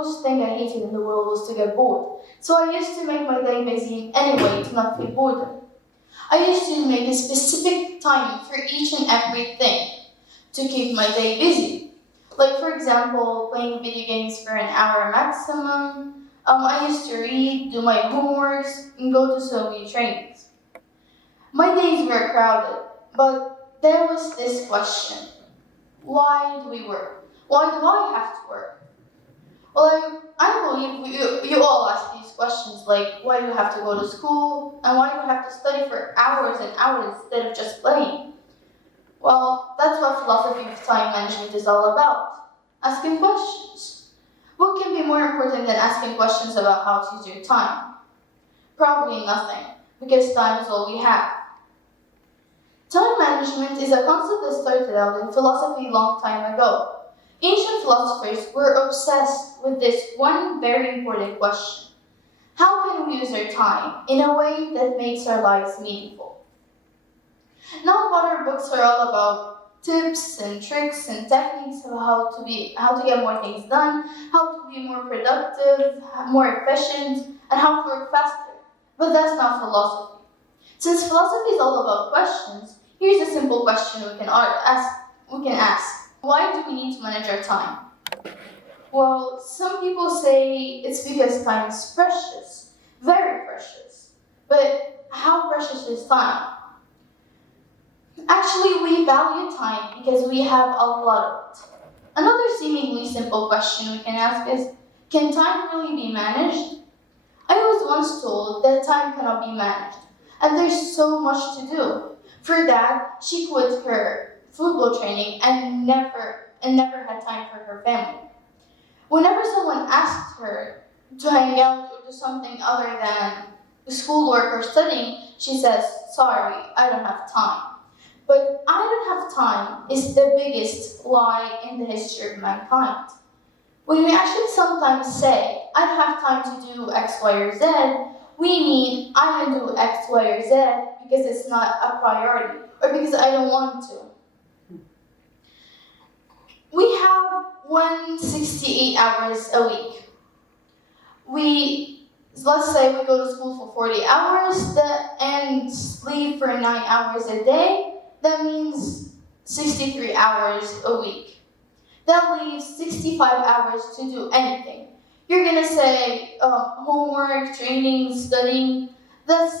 most thing I hated in the world was to get bored. So I used to make my day busy anyway to not feel boredom. I used to make a specific time for each and everything to keep my day busy. Like, for example, playing video games for an hour maximum. I used to read, do my homeworks, and go to so many trainings. My days were crowded, but there was this question. Why do we work? Why do I have to work? Well, I believe you all ask these questions, like why do you have to go to school? And why do you have to study for hours and hours instead of just playing? Well, that's what philosophy of time management is all about. Asking questions. What can be more important than asking questions about how to use your time? Probably nothing, because time is all we have. Time management is a concept that started out in philosophy a long time ago. Ancient philosophers were obsessed with this one very important question. How can we use our time in a way that makes our lives meaningful? Now modern books are all about tips and tricks and techniques of how to get more things done, how to be more productive, more efficient, and how to work faster. But that's not philosophy. Since philosophy is all about questions, here's a simple question we can ask. Why do we need to manage our time? Well, some people say it's because time is precious, very precious. But how precious is time? Actually, we value time because we have a lot of it. Another seemingly simple question we can ask is, can time really be managed? I was once told that time cannot be managed, and there's so much to do. For that, she quit her football training and never had time for her family. Whenever someone asked her to hang out or do something other than schoolwork or studying, she says, sorry, I don't have time. But I don't have time is the biggest lie in the history of mankind. When we actually sometimes say, I don't have time to do X, Y, or Z, we mean I don't do X, Y, or Z because it's not a priority or because I don't want to. We have 168 hours a week. Let's say we go to school for 40 hours and sleep for 9 hours a day. That means 63 hours a week. That leaves 65 hours to do anything. You're gonna say homework, training, studying. That's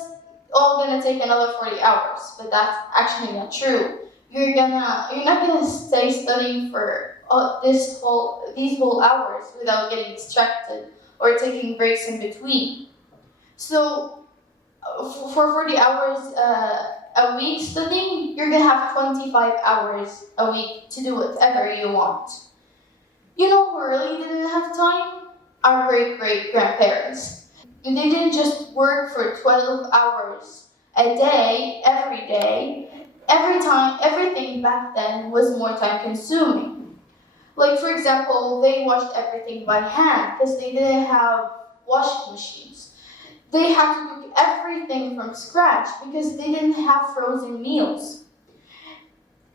all gonna take another 40 hours, but that's actually not true. You're not gonna stay studying for these whole hours without getting distracted or taking breaks in between. So for 40 hours a week studying, you're gonna have 25 hours a week to do whatever you want. You know who really didn't have time? Our great-great-grandparents. They didn't just work for 12 hours a day, every day. Everything back then was more time consuming. Like, for example, they washed everything by hand because they didn't have washing machines. They had to cook everything from scratch because they didn't have frozen meals.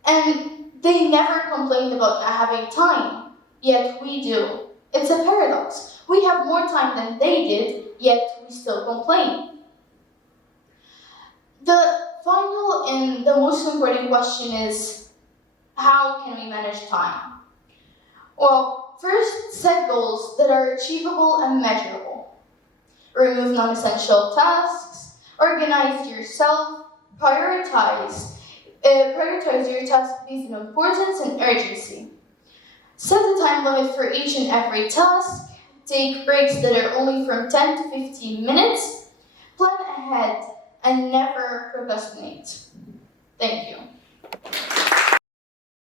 And they never complained about not having time, yet we do. It's a paradox. We have more time than they did, yet we still complain. The final and the most important question is, how can we manage time? Well, first, set goals that are achievable and measurable. Remove non-essential tasks, organize yourself, prioritize your tasks based on importance and urgency. Set a time limit for each and every task, take breaks that are only from 10 to 15 minutes, plan ahead, and never procrastinate. Thank you.